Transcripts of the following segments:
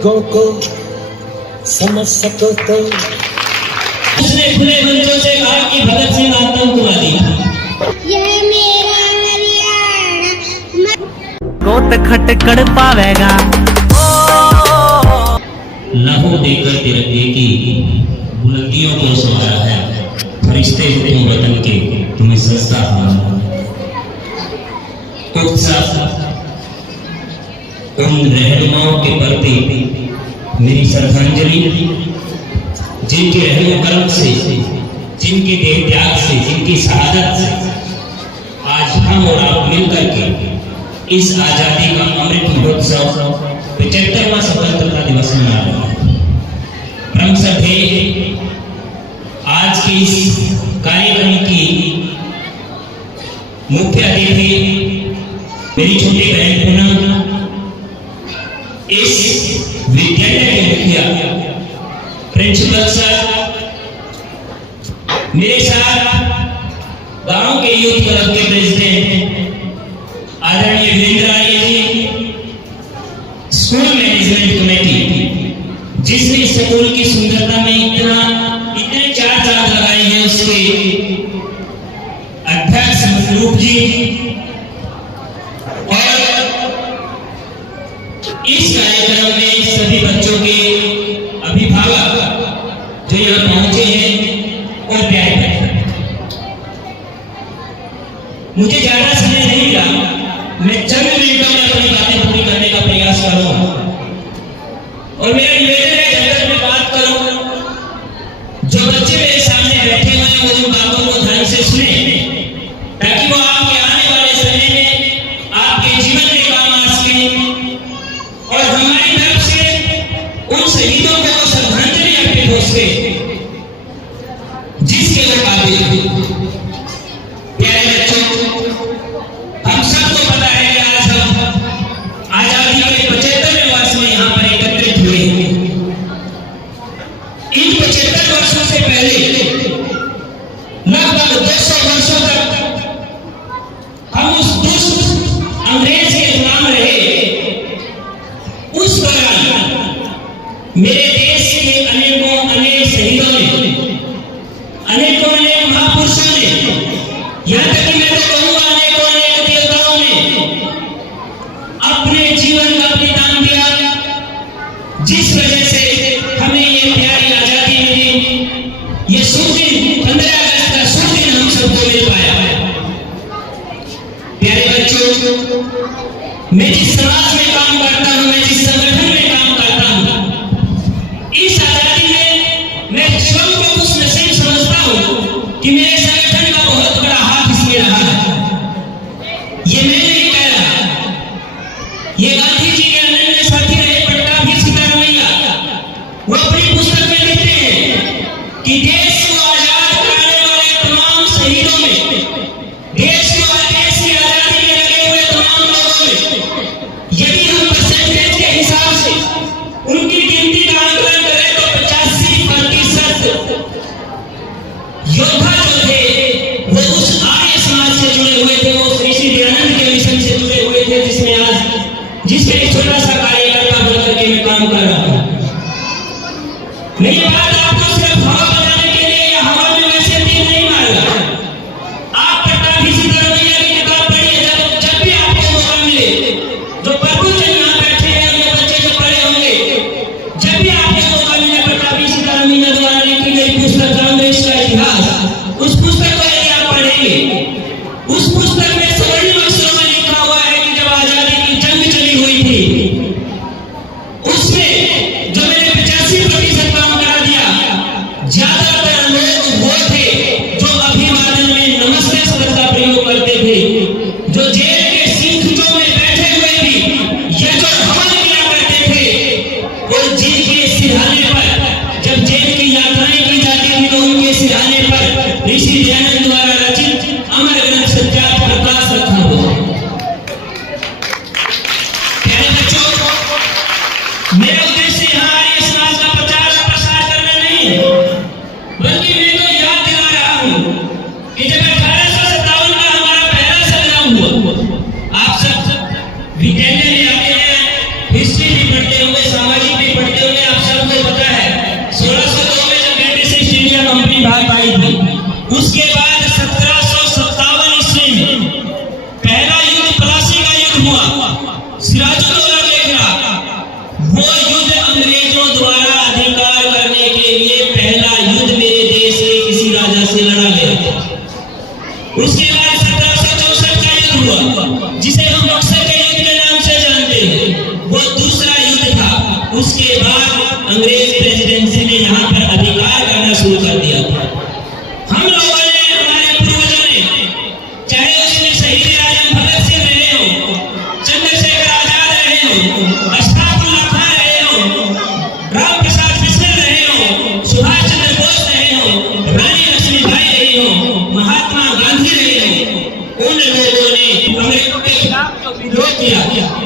लोगों को समझ सको तो। उसने खुले मंचों से कहा कि भगत सिंह आतंकवादी था। यह मेरा हरियाणा गोत खटकड़ पावेगा। लहू देकर तिरंगे की बुलंदियों को सवारा है। फरिश्ते हो तुम वतन के, तुम्हें सस्ता हाल उन रहनुमाओं के प्रति मेरी श्रद्धांजलि, जिनके रहम करम से, जिनके देह त्याग से, जिनकी शहादत से आज हम और आप मिलकर के इस आजादी का अमृत महोत्सव 75वां स्वतंत्रता दिवस मना रहे हैं। परम श्रद्धेय आज के इस कार्यक्रम की मुख्य अतिथि मेरी छोटी बहन पूनम, इस विद्यालय के मुखिया प्रिंसिपल सर, मेरे साथ गांव के यूथ क्लब के प्रेसिडेंट आदरणीय Virendra Rai ji, school management committee जिसने स्कूल की सुंदरता में इतने चार चांद लगाए हैं, उसके अध्यक्ष रूप जी, और इस कार्यक्रम में सभी बच्चों के अभिभावक जो यहाँ पहुंचे हैं और प्यारे बच्चे। मुझे ज्यादा समय नहीं मिला, मैं चंद मिनटों में अपनी बातें पूरी करने का प्रयास करूंगा और मेरा निवेदन है जब मैं बात करूं, जो बच्चे मेरे सामने बैठे हुए हैं वो उन बातों को ध्यान से सुने, ताकि वो आपके आने वाले समय में आपके जीवन में काम आ सके और हमारी तरफ से उन शहीदों को श्रद्धांजलि अर्पित हो सके जिसके वो काबिल थे। प्यारे बच्चों, हम सबको पता है कि आज हम आजादी के 75वें वर्ष में यहाँ पर एकत्रित हुए हैं। इन 75 वर्षों से पहले लगभग 200 वर्षों तक हम उस दुष्ट अंग्रेज के गुलाम रहे। उस दौरान मेरे देश के अनेक शहीदों ने, अनेक महापुरुषों ने, यहाँ तक कि मैं तो कहूँगा अनेक देवताओं ने अपने जीवन का बलिदान दिया, जिस वजह से हमें ये प्यारी आजादी मिली। ये शुभ दिन 15 अगस्त का शुभ दिन हम सबको मिल पाया। प्यारे बच्चों, मैं जिस समाज में काम करता हूँ, मैं जिस संगठन में काम करता हूँ, इस आजादी में मैं स्वयं को कुछ नसीब समझता हूँ कि मेरे संगठन का बहुत बड़ा हाथ इसमें रहा है। ये मैं नहीं कह रहा, ये गांधी जी के अनन्य साथी रहे पट्टाभी सिद्धारमैया, वो अपनी पुस्तक में लिखते हैं कि देश को आजाद कराने वाले तमाम शहीदों में, देश की आजादी में लगे हुए तमाम लोगों में यदि हम लड़ाई थी। उसके बाद 1757 ईस्वी में पहला युद्ध प्लासी का युद्ध हुआ सिराजुद्दौला के खिलाफ। वो युद्ध अंग्रेजों द्वारा अधिकार करने के लिए पहला युद्ध मेरे देश के किसी राजा से लड़ा गया। उसके बाद 1764 का युद्ध हुआ जिसे हम बक्सर के युद्ध के नाम से जानते हैं, वो दूसरा युद्ध था। उसके बाद अंग्रेज प्रेसिडेंसी ने यहाँ पर अधिकार करना शुरू कर दिया। हम लोगों ने, हमारे पूर्वजों ने, चाहे उसमें शहीद आजम भगत सिंह रहे हो, चंद्रशेखर आजाद रहे हो, अशफाकुल्लाह खान रहे हो, राम प्रसाद बिस्मिल रहे हो, सुभाष चंद्र बोस रहे हो, रानी लक्ष्मीबाई रही हो, महात्मा गांधी रहे हो, उन लोगों ने अंग्रेजों के खिलाफ जो विद्रोह किया,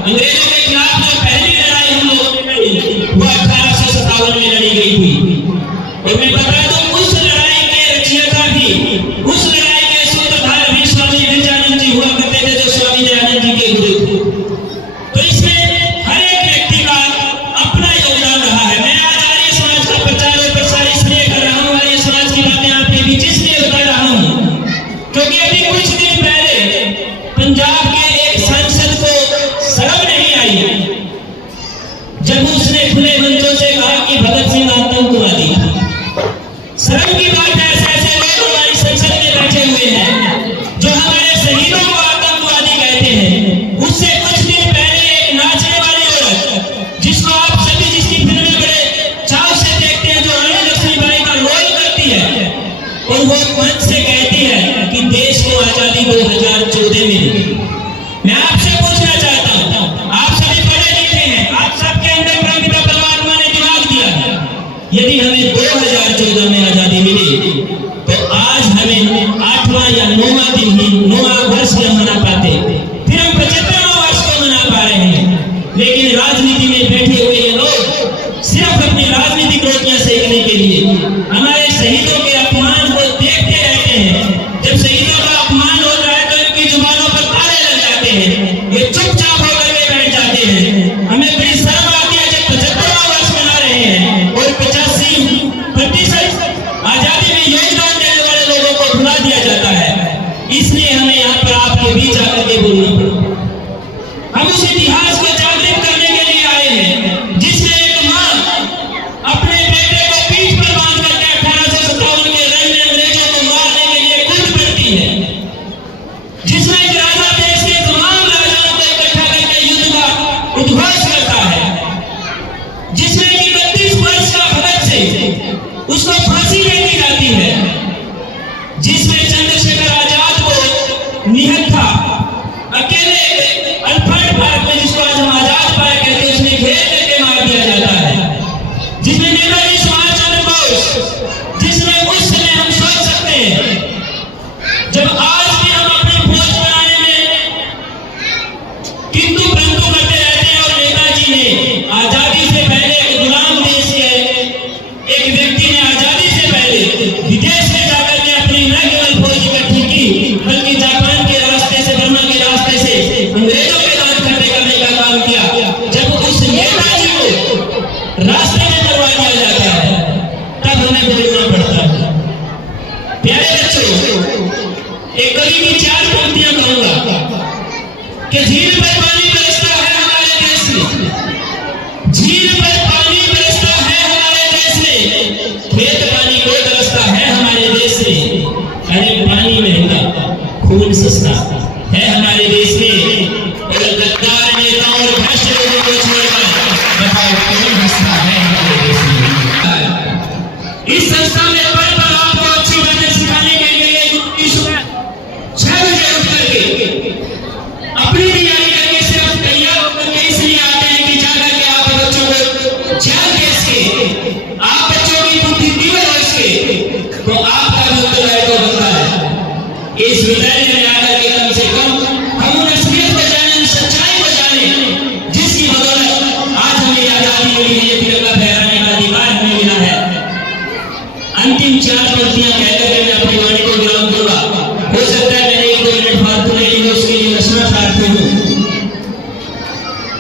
अंग्रेजों के खिलाफ जो पहली लड़ाई हम लोगों ने लड़ी वो 1857 में लड़ी गई थी। और मैं बता दूं, उस लड़ाई के रचयिता भी, उस लड़ाई के सूत्रधार भी स्वामी विवेकानंद जी हुआ करते थे, जो स्वामी दयानंद जी के गुरु थे। तो इसमें हर एक व्यक्ति का अपना योगदान रहा है। मैं आज आर्य समाज का प्रचार और प्रसार इसलिए कर रहा हूँ, आर्य समाज की बातें आपके बीच इसलिए बता रहा हूँ क्योंकि अभी कुछ दिन पहले पंजाब के एक सांसद को शर्म नहीं आई जब उसने खुले मंचों से कहा कि भगत सिंह आतंकवादी। शर्म की बात है, ऐसे लोग हमारी संसद में बैठे हुए हैं जो हमारे शहीदों को आतंकवादी कहते हैं। उससे कुछ दिन पहले एक नाचने वाली औरत, जिसको आप सभी, जिसकी फिल्में बड़े चाव से देखते हैं, जो रानी लक्ष्मीबाई का रोल करती है, और वो मंच से कहती है कि देश को आजादी 2014 में मिली। मैं आपसे पूछना चाहता हूँ, आप सभी पढ़े लिखे हैं, आप सबके अंदर परमपिता परमात्मा ने दिमाग दिया है। यदि हमें 2014 में आजादी मिली तो आज हमें 8वां या 9वां दिन ही, 9वां वर्ष न मना पाते, फिर हम 75वां वर्ष को मना पा रहे हैं। लेकिन राजनीति में बैठे हुए ये लोग सिर्फ अपनी राजनीतिक रोटियां सेकने के लिए हमारे शहीदों के अपमान को देखते रहते हैं। जब शहीदों का अपमान होता है तो इनकी जुबानों पर ताले लग जाते हैं, ये चुपचाप होकर के बैठ जाते हैं। हमें बड़ी शर्म आती है जब 75वां वर्ष मना रहे हैं और 85% आजादी में योगदान देने वाले लोगों को भुला दिया जाता है। इसलिए हमें यहाँ पर आपके बीच आकर के बोलना पड़ा। हम उस इतिहास को जागृत करने के लिए आए हैं जिसमें एक मां अपने बेटे को पीठ पर बांध करके 1857 के रण में अंग्रेजों को मारने के लिए कूद पड़ती है, जिसमें एक राजा देश के तमाम राजाओं को इकट्ठा करके युद्ध का उद्घोष करता है, जिसमें कि 32 वर्ष का भगत सिंह उसको फांसी दे दी जाती है, जिसमें चंद्रशेखर आजाद को निहत्था अकेले अनफर्ड भारत में, जिसको आज हम आजाद भारत कहते हैं, उसमें घेर करके मार दिया जाता है, जिसमें नेताजी सुभाष चंद्र बोस, जिसमें उस समय हम सोच सकते हैं जब आज भी हम अपनी फौज बनाने में किंतु परंतु करते रहते हैं। और नेताजी ने आजादी से पहले एक गुलाम देश के एक व्यक्ति ने आजादी से पहले विदेश में जाकर के अपनी न केवल फौज इकट्ठी की, बल्कि जापान के रास्ते से, बर्मा के रास्ते से अंग्रेजों के दांत खट्टे करने का काम किया। जब उस नेताजी को रास्ते में करवा दिया जाता है तब हमें बोलना पड़ता है। प्यारे बच्चों, एक कवि की 4 पंक्तियां कहूंगा कि झील पर पानी बरसता है हमारे देश में, झील पर पानी बरसता है हमारे देश में, खेत पानी को बरसता है हमारे देश में, अरे पानी महंगा खून सस्ता है हमारे देश में। और गद्दार नेताओं और भ्रष्ट लोगों को छोड़कर बताओ कौन हंसता है हमारे देश में। इस संस्था में पढ़ कर आपको अच्छी बातें सिखाने के लिए सुबह 6 बजे उठ करके अपनी तैयारी करके सिर्फ तैयार होकर के इसलिए आते हैं कि जाकर के आप बच्चों को ज्ञान दे सके, आप बच्चों की बुद्धि तीव्र हो सके, तो आपका भी उत्तरदायित्व तो बनता है। इस विद्यालय में आकर के कम से कम हम उन असलियत को जाने, उन सच्चाई को जाने, जिसकी बदौलत आज हमें आजादी मिली है, तिरंगा फहराने का अधिकार हमें मिला है। अंतिम 4 पंक्तियां कहकर के मैं अपनी वाणी को विराम दूंगा। हो सकता है मैंने 1-2 मिनट फालतू ले लिए, उसके लिए रचना चाहती हूँ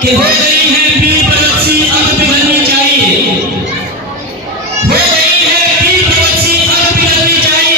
कि हो गई है वीर भगत सिंह अब पिघलनी चाहिए, हो गई है वीर भगत सिंह अब पिघलनी चाहिए।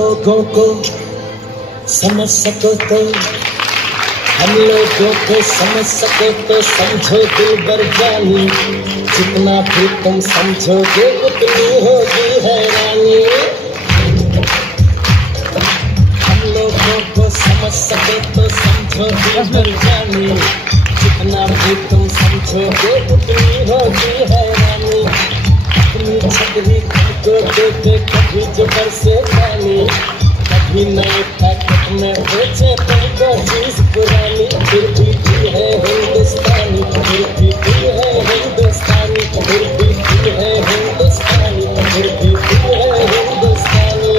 लोगों को समझ सको तो, हम लोगों को समझ सको तो समझो दिलबर जानी, जितना भी तुम समझोगे उतनी होगी हैरानी। हम लोगों को समझ सको तो समझो दिलबर जानी, जितना भी तुम समझोगे उतनी होगी हैरानी। अपनी छतरी तुमको देते कभी जुबर से पानी, कभी नए पैकेट में बेचे तुमको चीज पुरानी। फिर भी दिल है हिंदुस्तानी, फिर भी दिल है हिंदुस्तानी, फिर भी दिल है हिंदुस्तानी, फिर भी दिल है हिंदुस्तानी।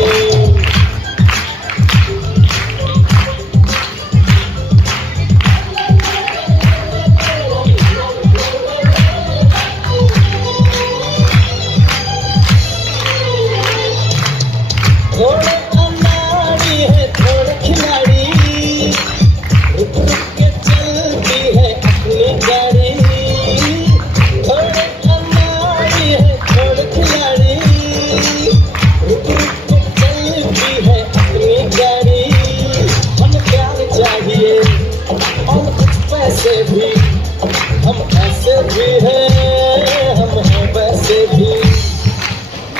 थोड़े अनाड़ी है थोड़े खिलाड़ी, रुक रुक के चलती है अपनी गाड़ी। थोड़े अनाड़ी है थोड़े खिलाड़ी, रुक रुक के चलती है अपनी गाड़ी। हम प्यार चाहिए और कुछ पैसे भी, हम ऐसे भी हैं, हम हैं वैसे भी।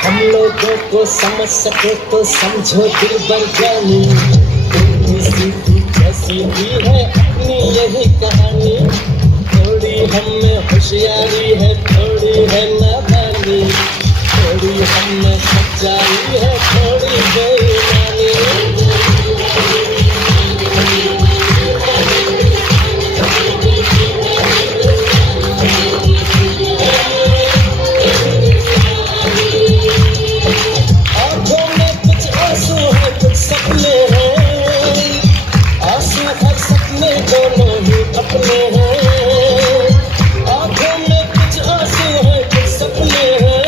हम लोगों को समझ सके तो समझो दिलबर जानी, उल्टी सीधी जैसी भी है अपनी यही कहानी। थोड़ी हम में होशियारी है, थोड़ी है नादानी, थोड़ी हम में सच्चाई है, थोड़ी बेईमानी। सपने हैं आंसू हर सपने दोनों ही अपने हैं। आंखों में कुछ आंसू है कुछ सपने हैं,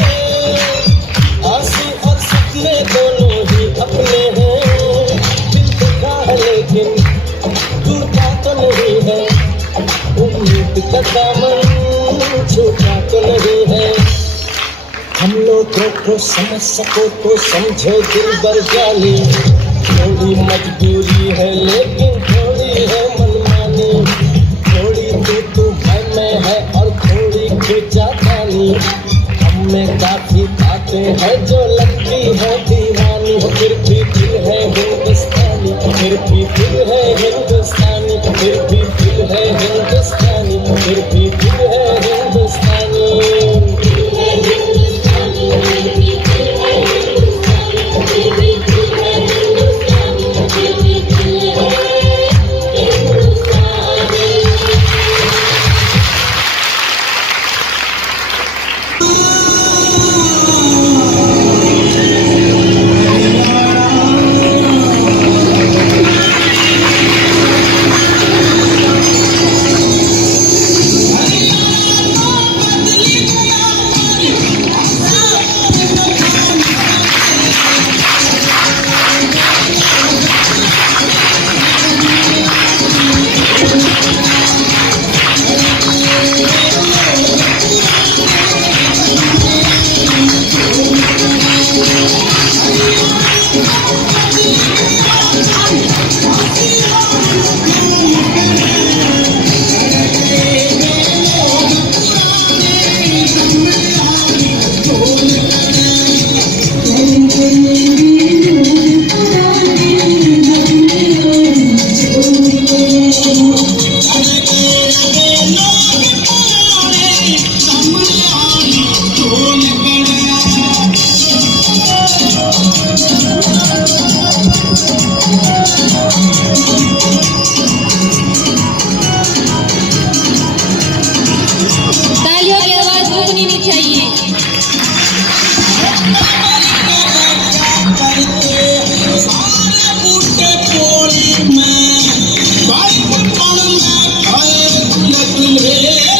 आंसू और सपने दोनों ही अपने हैं। दिल दुखा है लेकिन टूटा तो नहीं है, उम्मीद का दामन छूटा तो नहीं है। हम लोगों को समझ सको तो समझो दिलबर जानी, थोड़ी मजबूरी है लेकिन थोड़ी है मनमानी। थोड़ी तू मैं है और थोड़ी खींचा पानी, हम में काफी बातें हैं जो लगती है दीवानी। फिर भी दिल है हिंदुस्तानी, फिर भी दिल है हिंदुस्तानी, फिर भी दिल है हिंदुस्तानी, फिर भी दिल है हिंदुस्तानी। Hey!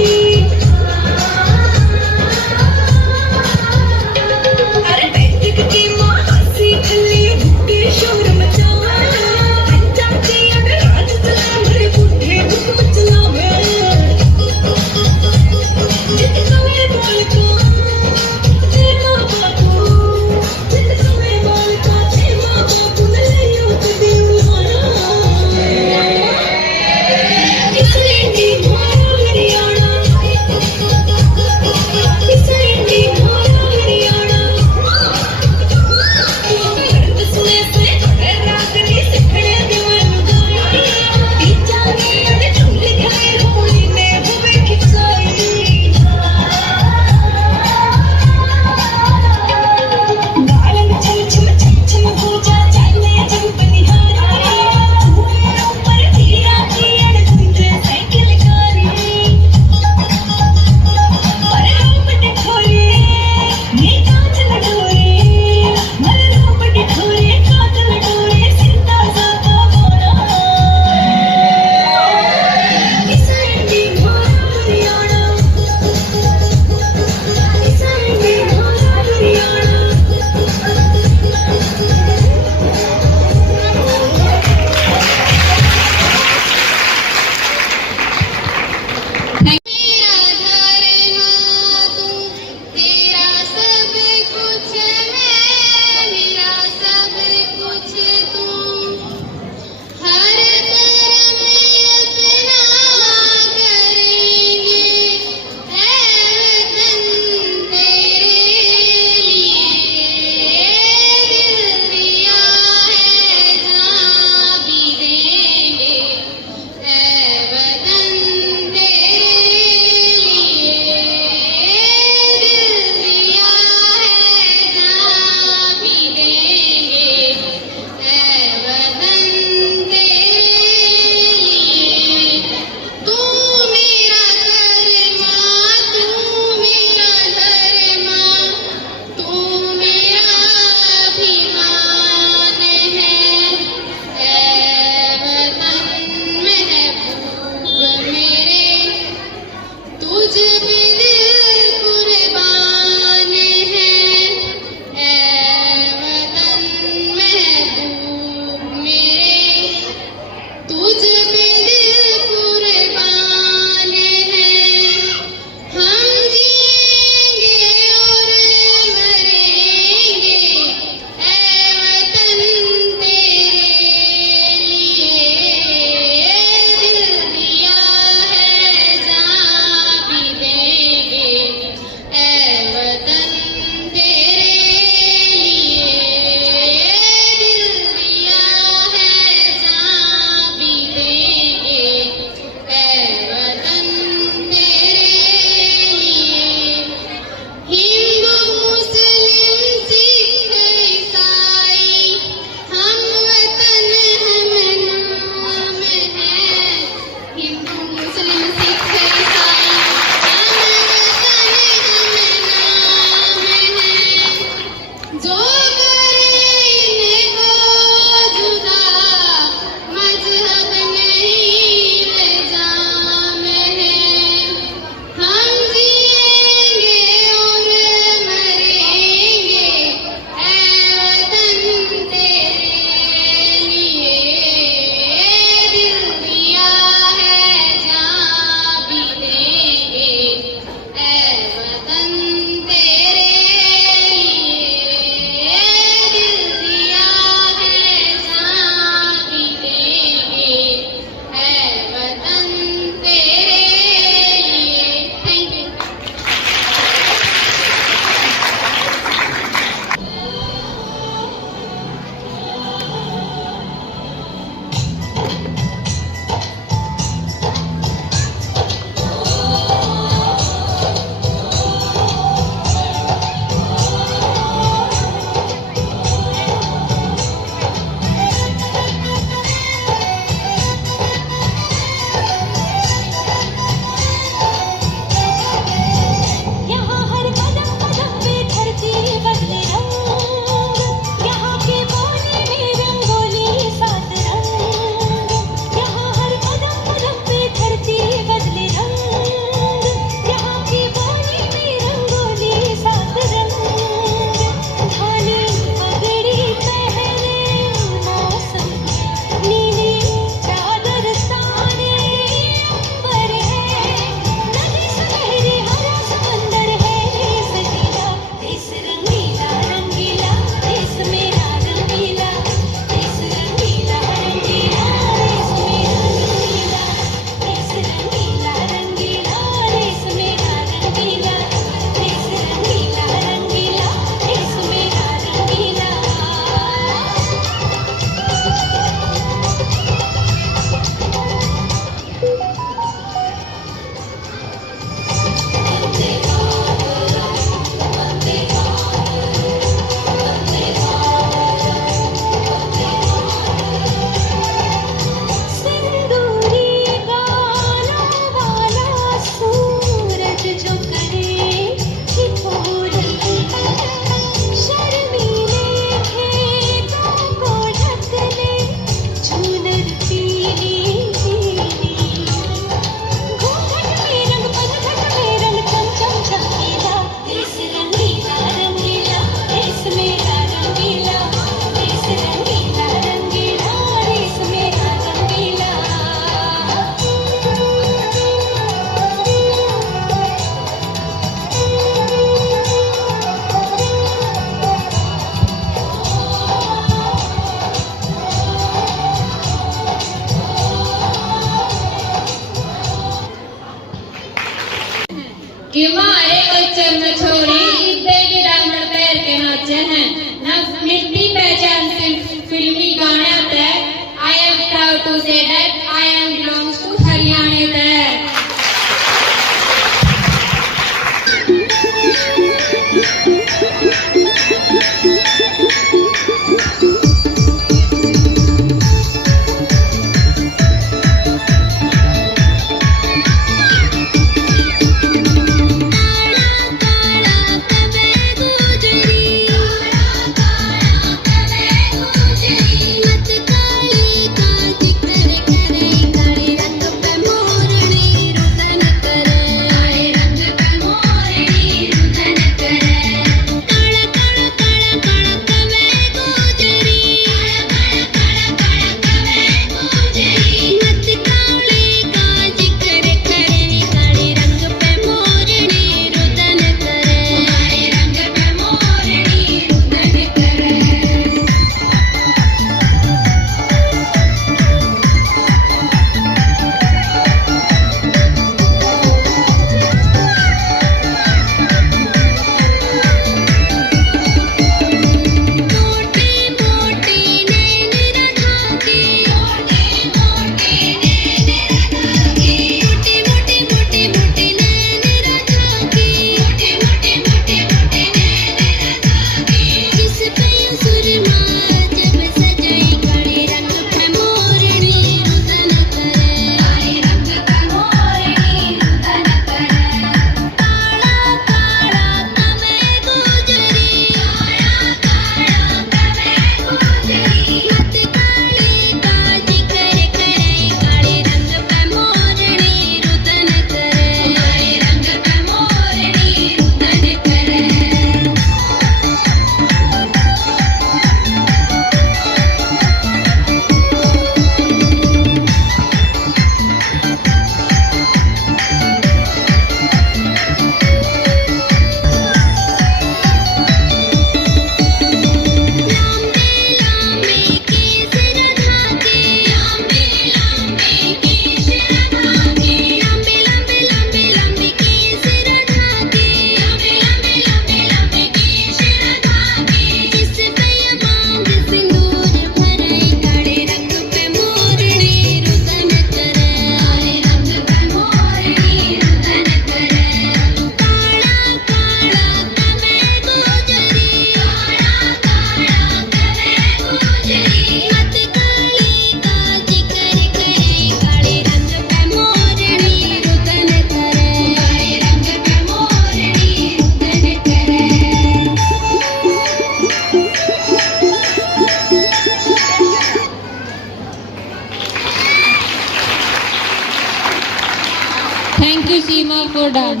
प्रतिमा को डाल।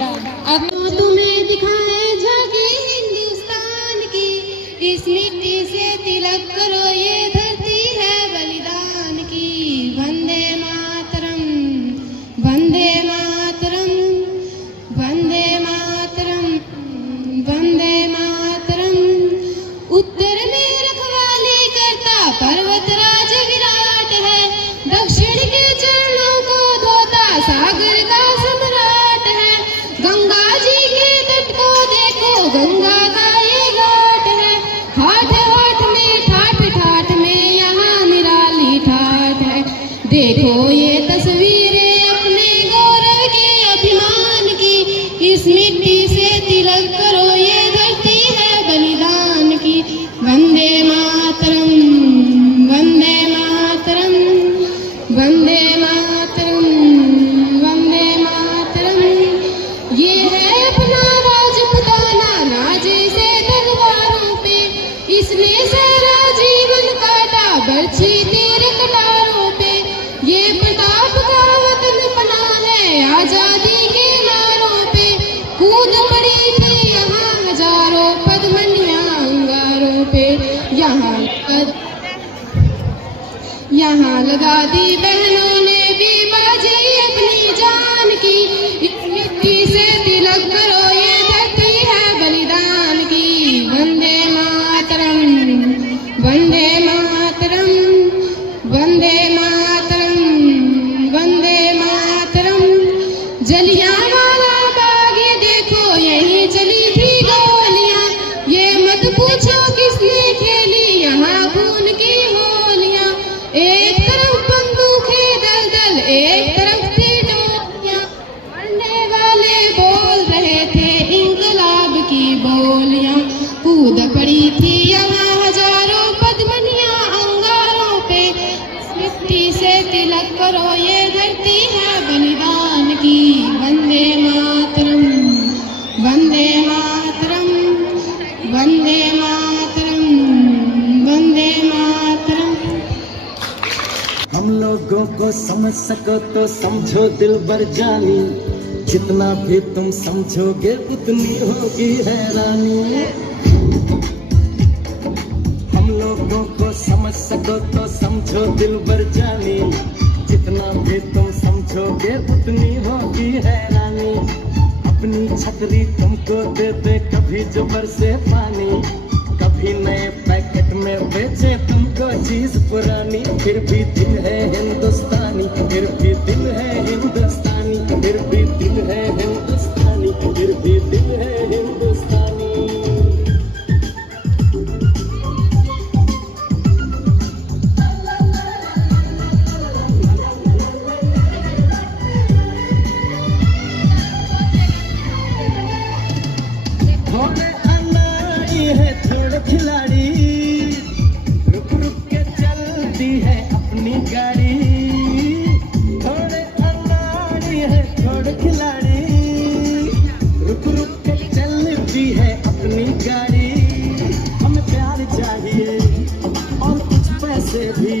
अब तुम्हें दिखाए झांकी हिंदुस्तान की, इस मिट्टी से तिलक करो, ये धरती है बलिदान की। वंदे मातरम, वंदे मातरम, वंदे मातरम, वंदे मातरम। उत्तर में रखवाली करता पर्वतराज विराट है, दक्षिण के चरणों को धोता सागर का सम्राट है। गंगा जी के तट को देखो, गंगा का ये घाट है, हाथ हाथ में ठाठ ठाठ में यहाँ निराली ठाठ है। देखो ये तस्वीरें अपने गौरव के अभिमान की, इस मिट्टी से तिलक करो, ये धरती है बलिदान की। वंदे मातरम, वंदे मातरम, वंदे मातरम, वंदे मातरम। ये है अपना राजपुताना, राजे से तलवारों पे, इसने सारा जीवन काटा बरछी तीर कटारों पे। ये प्रताप का वतन बना है आजादी के नारों पे, कूद पड़ी थी यहाँ हजारों पद्मनियां अंगारों पे। यहाँ लगा दी बहनों ने भी बाजी अपनी जान की, इस मिट्टी से तिलक करो, ये धरती है बलिदान की। वंदे मातरम, वंदे मातरम, वंदे मातरम, वंदे मातरम। जलियांवाला बाग ये देखो, यहीं चली थी गोलियां, ये मत पूछो किसने खेली यहाँ खून की होलियां। एक तरफ बंदूकें दलदल, एक तरफ थी डोलियां, मरने वाले बोल रहे थे इंकलाब की बोलियां। कूद पड़ी थी यहाँ हजारों पद्मनियां अंगारों पे, इस मिट्टी से तिलक करो, ये धरती है बलिदान की। वंदे मातरम, वंदे मातरम, वंदे मातरम, वंदे मातरम। हम लोगों को समझ सको तो समझो दिलबर जानी, जितना भी तुम समझोगे उतनी होगी हैरानी। हम लोगों को समझ सको तो समझो दिलबर जानी, जितना भी तुम समझोगे उतनी होगी हैरानी। अपनी छतरी तुमको दे दे कभी जो बरसे पानी, कभी नए पैकेट में बेचे तुमको चीज पुरानी। फिर भी दिल है हिंदुस्तानी, फिर भी दिल है हिंदुस्तानी, फिर भी दिल है हिंदुस्तानी, फिर भी दिल है हिंदुस्तानी। थोड़े अनाड़ी है थोड़े खिलाड़ी, रुक रुक के चलती है अपनी गाड़ी। थोड़े अनाड़ी है थोड़े खिलाड़ी, रुक रुक के चलती है अपनी गाड़ी। हमें प्यार चाहिए और कुछ पैसे भी,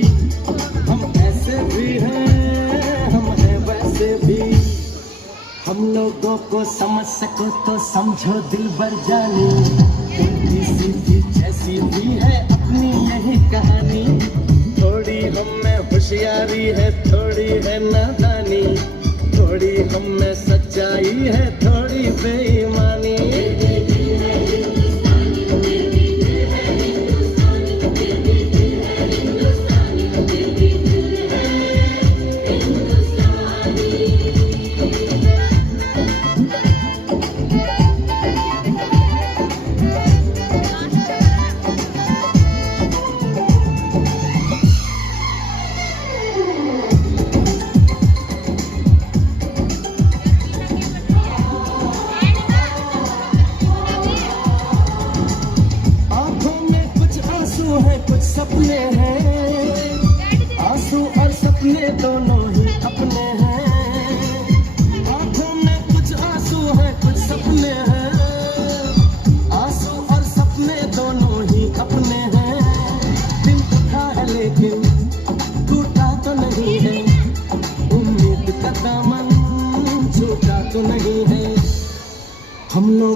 हम ऐसे भी हैं, हम हैं वैसे भी। हम लोगों को समझ सको तो समझो दिलबर जानी, उल्टी सीधी जैसी भी है अपनी यही कहानी। थोड़ी हम में होशियारी है, थोड़ी है नादानी, थोड़ी हम में सच्चाई है, थोड़ी बेईमानी।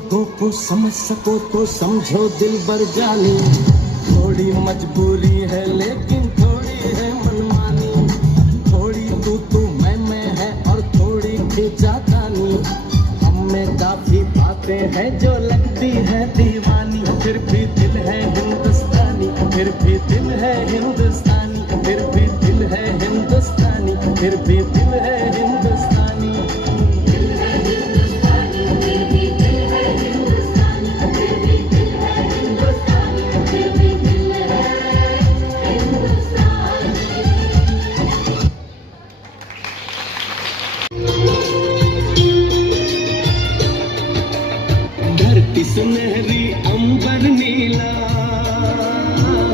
बातों को समझ सको तो समझो दिल बर जानी, थोड़ी मजबूरी है लेकिन थोड़ी है मनमानी, थोड़ी तू मैं है और थोड़ी खींचातानी, हमें काफी बातें हैं जो लगती है दीवानी, फिर भी दिल है हिंदुस्तानी, फिर भी दिल है हिंदुस्तानी, फिर भी दिल है हिंदुस्तानी, फिर भी दिल है हिंदुस्तानी। धरती सुनहरी अंबर नीला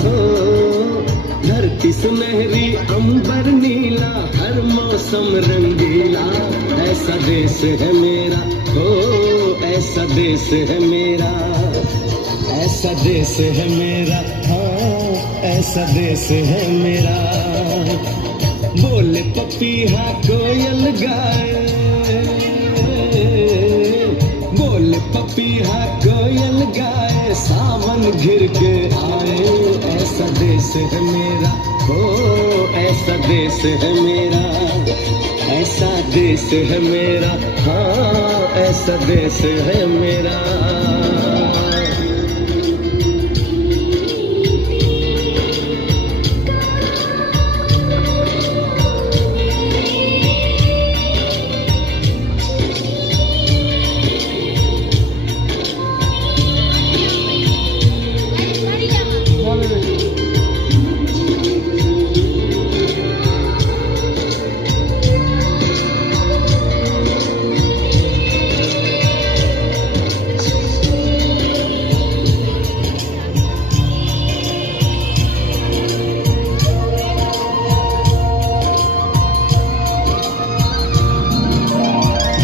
हो, धरती सुनहरी अंबर नीला, हर मौसम रंगीला, ऐसा देश है मेरा हो, ऐसा देश है मेरा, ऐसा देश है मेरा, हाँ ऐसा देश है मेरा। बोले पपीहा कोयल गाए, बोले पपीहा कोयल गाए, सावन घिर के आए, ऐसा देश है मेरा हो, ऐसा देश है मेरा, ऐसा देश है मेरा, हाँ ऐसा देश है मेरा।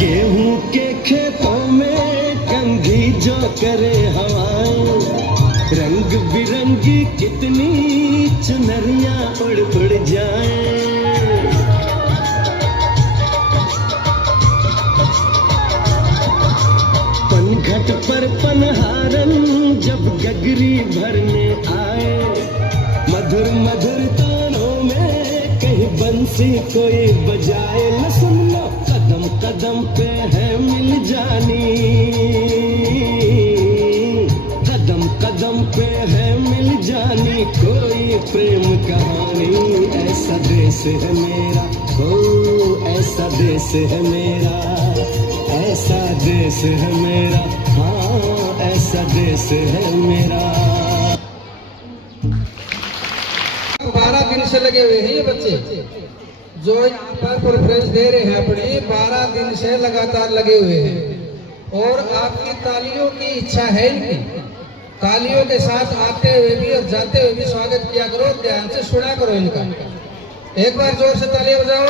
गेहूं के खेतों में कंघी जो करे हवाएं, रंग बिरंगी कितनी चुनरियां उड़ उड़ जाएं, पनघट पर पनहारन जब गगरी भरने आए, मधुर मधुर तानों में कहीं बंसी कोई बजाए, न सुन लो कदम कदम पे है मिल जानी, कदम कदम पे है मिल जानी, कोई प्रेम कहानी, ऐसा देश है मेरा हो, ऐसा देश है मेरा, ऐसा देश है मेरा, हाँ ऐसा देश है मेरा। 12 दिन से लगे हुए हैं ये बच्चे जो यहाँ पर प्रेफरेंस दे रहे हैं अपने, 12 दिन से लगातार लगे हुए हैं और आपकी तालियों की इच्छा है इनकी, तालियों के साथ आते हुए भी और जाते हुए भी स्वागत किया करो, ध्यान से सुना करो इनका। एक बार जोर से तालियां बजाओ।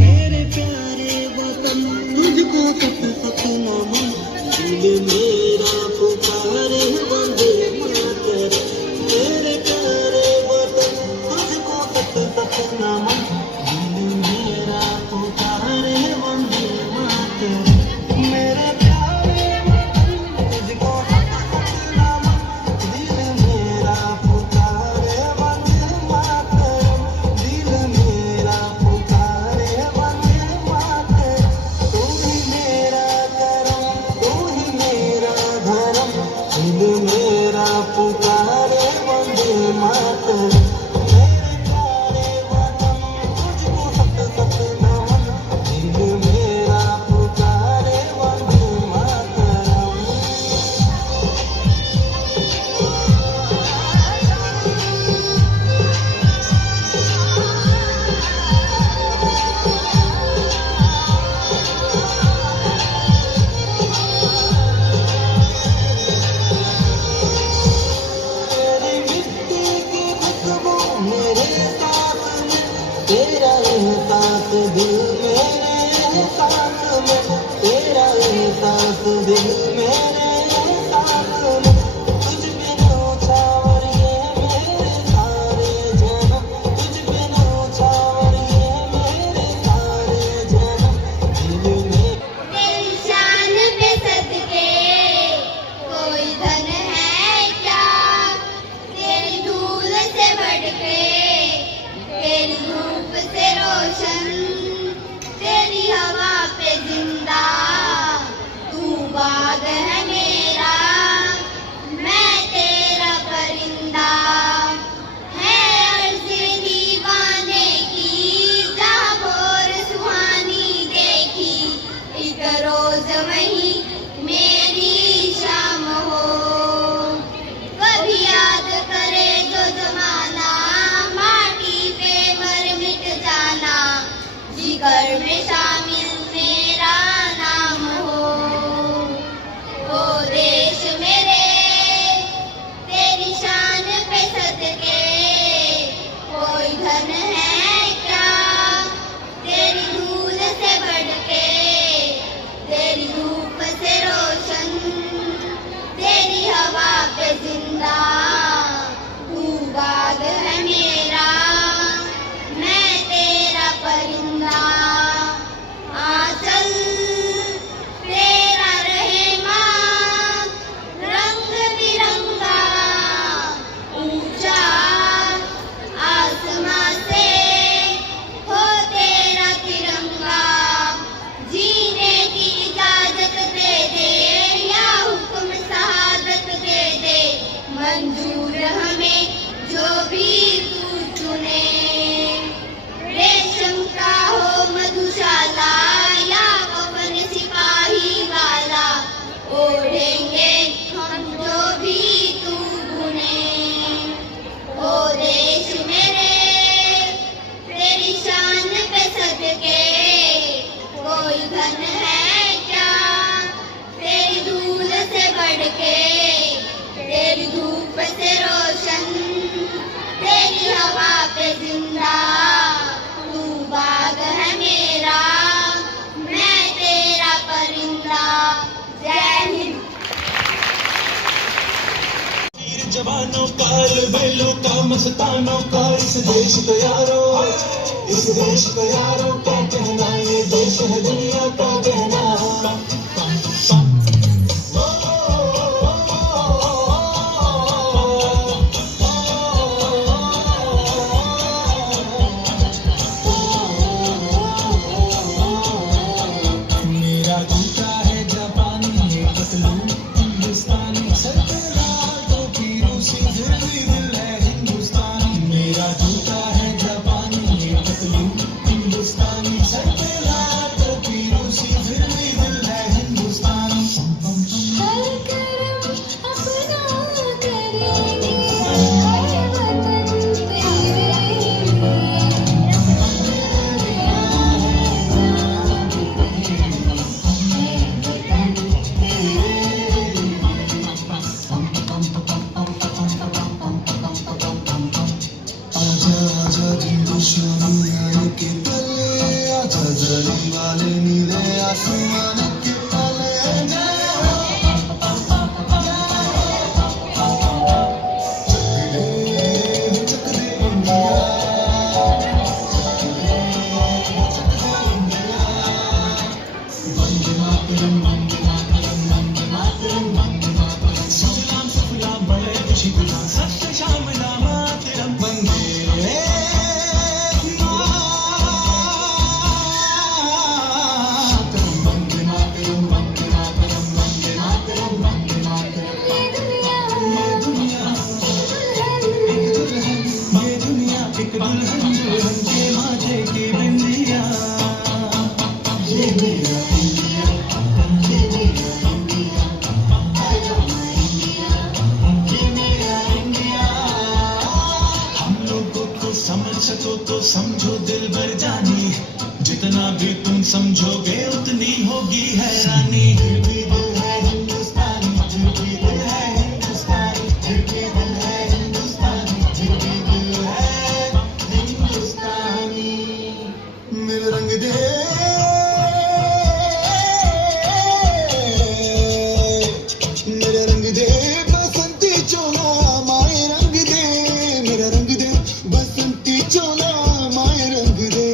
मेरे प्यारे वतन तुझको तक अपना मन, दिल मेरा पुकारे वंदे मातरम, मेरे प्यारे वतन तुझको तक अपना मन, दिल मेरा पुकारे वंदे मातरम, मेरे प्यारे वतन तुझको तक अपना मन, दिल मेरा पुकारे वंदे मातरम, दिल मेरा पुकारे वंदे मातरम, तू ही मेरा करम, तू ही मेरा का मस्तानों का इस देश का यारों, इस देश का यारों का कहना, ये देश है दुनिया का गहना। मेरा जूता है जापानी, ये पतलून हिंदुस्तानी, सर पे लाल टोपी रूसी, फिर भी दिल है हिंदुस्तानी। मेरा जूता है जापानी, ये पतलून हिंदुस्तानी, सर पे लाल टोपी रूसी, फिर भी दिल है हिंदुस्तानी। हर करम अपना करेंगे, हर वतन तेरे। आजा आजा हिंदुस्तानी आने के पले, आजा जरी वाले नीले आसमान के तले। चक दे इंडिया, वंदे मातरम, वंदे मातरम, वंदे मातरम, वंदे मातरम। सलाम सलाम बड़े खुशी खुदा, सत्य शाम मातरम, वंदे मातरम, वंदे मातरम, वंदे मातरम, वंदे मातरम, वंदे मातरम। ये दुनिया एक दुल्हन, ये दुनिया एक दुल्हन, दुल्हन के माथे की बिंदिया। ये मेरा इंडिया, ये मेरा इंडिया, ये मेरा इंडिया। हम लोगों को समझ सको तो समझो दिल भर जानी, जितना भी तुम समझोगे उतनी होगी हैरानी। फिर भी दिल है हिंदुस्तानी, फिर भी दिल है हिंदुस्तानी, फिर भी दिल है हिंदुस्तानी, फिर भी दिल है हिंदुस्तानी। मेरे रंग दे, मेरा रंग दे बसंती चोला, माए रंग दे। मेरा रंग दे बसंती चोला, माए रंग दे।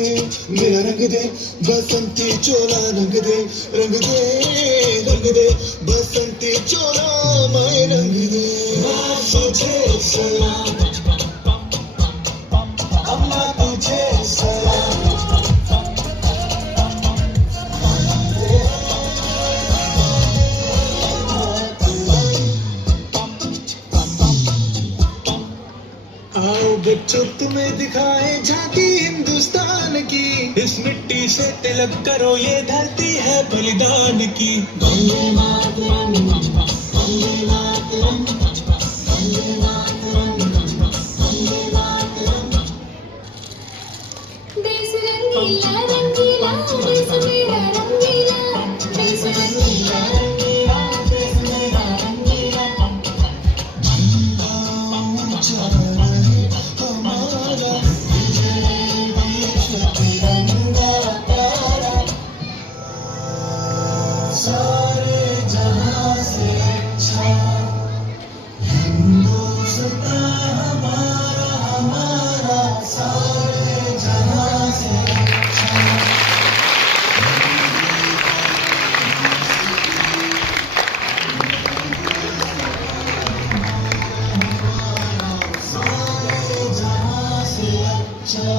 मेरा रंग दे बसंती चोला, रंग दे, रंग दे, रंग दे बसंती चोला, माए रंग दे। तुझे सलाम अम्मा, तुझे सलाम। आओ बच्चों तुम्हें दिखाए झांकी हिंदुस्तान की, इस मिट्टी से तिलक करो, ये धरती है बलिदान की। वंदे मातरम, वंदे मातरम, वंदे मातरम, वंदे मातरम। देश रंगीला रंगीला, देश मेरा रंगीला, देश रंगीला रंगीला, देश मेरा रंगीला। झंडा ऊंचा रहे हमारा, विजय देश तिरंगा प्यारा। सारे जहां से अच्छा हिंदुस्तान हमारा, हमारा सारे जहां से अच्छा। सारे जहां से अच्छा।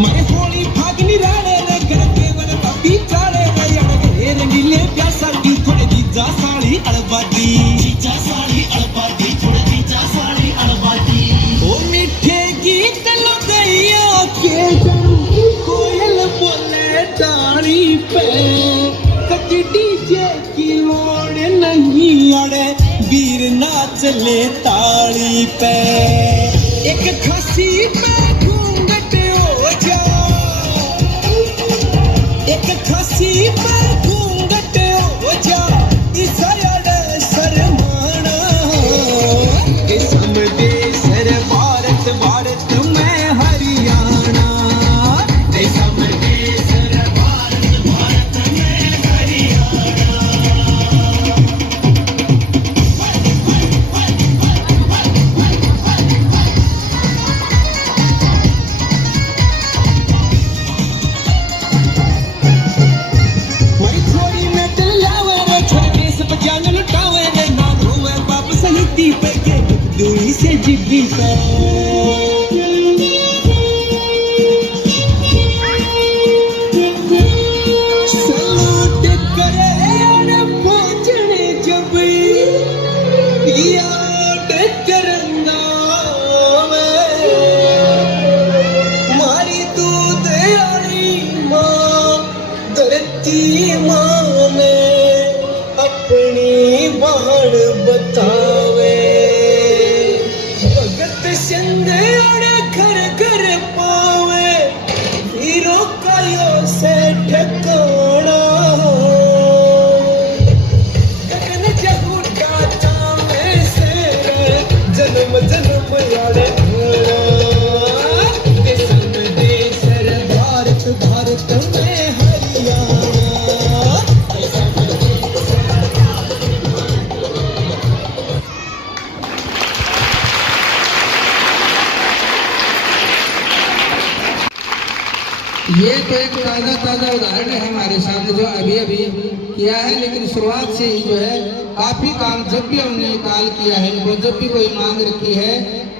मारे होली फागनी राणे रे, करके वर तपी चाळे रे, अडगे रंगीले प्यासाडी, थोडे जीजा साडी अळबाटी, जीजा साडी अळबाटी, थोडे जीजा साडी अळबाटी। ओ मिठे गीत लुदैया के जरूरी, कोयल बोले डाली पे, कभी डीजे की लोड़ नहीं, अड़े वीर नाच ले ताली पे। एक खसी पे घूंघट हो जा, एक खसी पे घूंघट हो जा, इसयाड़े सरमाना, इस समदे सर भारत से जीविका सलूट करे और पहुंचने जब याद करना मारी दूध आई माँ धरती माँ ने अपनी बहन बतावे भगत सिंध और घर घर पावे हीरो कायो से ठिकाना गगन जहूटा चावे से जन्म जन्म याद देश भारत भारत में हरियाणा ये तो एक ताज़ा उदाहरण है हमारे सामने जो अभी अभी किया है, लेकिन शुरुआत से ही जो है काफी काम जब भी हमने कॉल किया है वो जब भी कोई मांग रखी है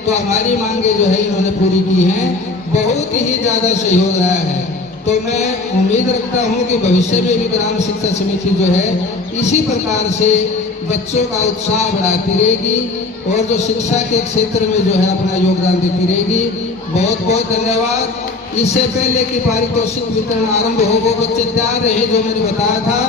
तो हमारी मांगे जो है इन्होंने पूरी की हैं। बहुत ही ज्यादा सहयोग रहा है। तो मैं उम्मीद रखता हूँ कि भविष्य में भी ग्राम शिक्षा समिति जो है इसी प्रकार से बच्चों का उत्साह बढ़ाती रहेगी और जो शिक्षा के क्षेत्र में जो है अपना योगदान देती रहेगी। बहुत बहुत धन्यवाद। इससे पहले कि पारितोषिक वितरण आरंभ हो वो बच्चे तैयार रहे जो मैंने बताया था।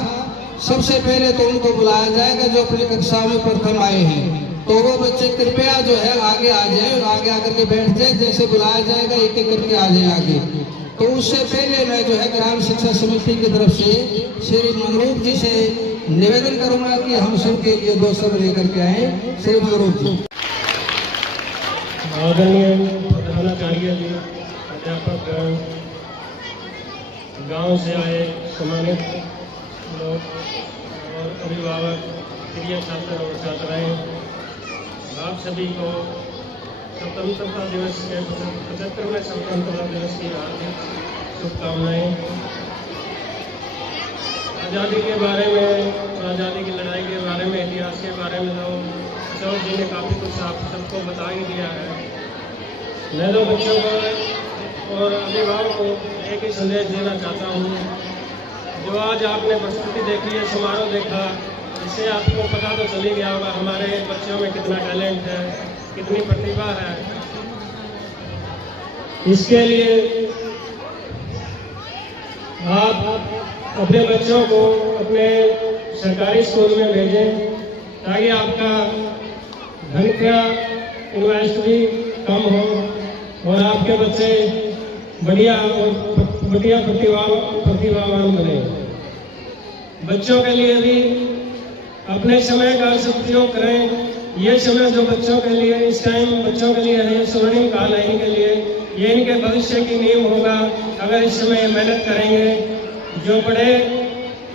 सबसे पहले तो उनको बुलाया जाएगा जो अपनी कक्षा में प्रथम आए हैं, तो वो बच्चे कृपया जो है आगे आ जाए और आगे आकर के बैठ जाए। जैसे बुलाया जाएगा एक एक करके आ जाए आगे। तो उससे पहले मैं जो है ग्राम शिक्षा समिति की तरफ से श्री मनरूप जी से निवेदन करूंगा कि हम सब के लिए 2 शब्द लेकर के आए। श्री मनरूप जी। आदरणीय प्रधानाचार्य जी, अध्यापक, गांव से आए सम्मानित लोग और अभिभावक, प्रिय छात्र और छात्राएं, आप सभी को स्वतंत्रता दिवस के 75वें स्वतंत्रता दिवस की हार्दिक शुभकामनाएं। आज़ादी के बारे में, आज़ादी की लड़ाई के बारे में, इतिहास के बारे में तो अशोक जी ने काफ़ी कुछ आप सबको बता ही दिया है। मैं तो बच्चों को और अभिभावकों को एक ही संदेश देना चाहता हूँ। जो आज आपने प्रस्तुति देखी है, समारोह देखा, इससे आपको पता तो चल ही गया होगा हमारे बच्चों में कितना टैलेंट है, कितनी प्रतिभा है। इसके लिए आप अपने बच्चों को अपने सरकारी स्कूल में भेजें ताकि आपका धन का इन्वेस्ट भी कम हो और आपके बच्चे बढ़िया प्रतिभावान बने। बच्चों के लिए भी अपने समय का सदुपयोग करें। ये समय जो बच्चों के लिए इस टाइम बच्चों के लिए है, स्वर्णिम काल है इनके लिए, ये इनके भविष्य की नींव होगा। अगर इस समय मेहनत करेंगे, जो बड़े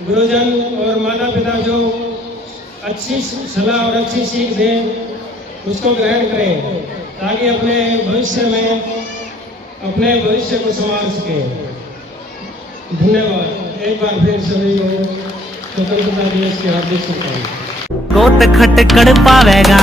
गुरुजन और माता पिता जो अच्छी सलाह और अच्छी सीख दें उसको ग्रहण करें ताकि अपने भविष्य में अपने भविष्य को संवार सके। धन्यवाद। एक बार फिर सभी को स्वतंत्रता दिवस की हार्दिक शुभकामनाएं। गोत खट कर पावेगा।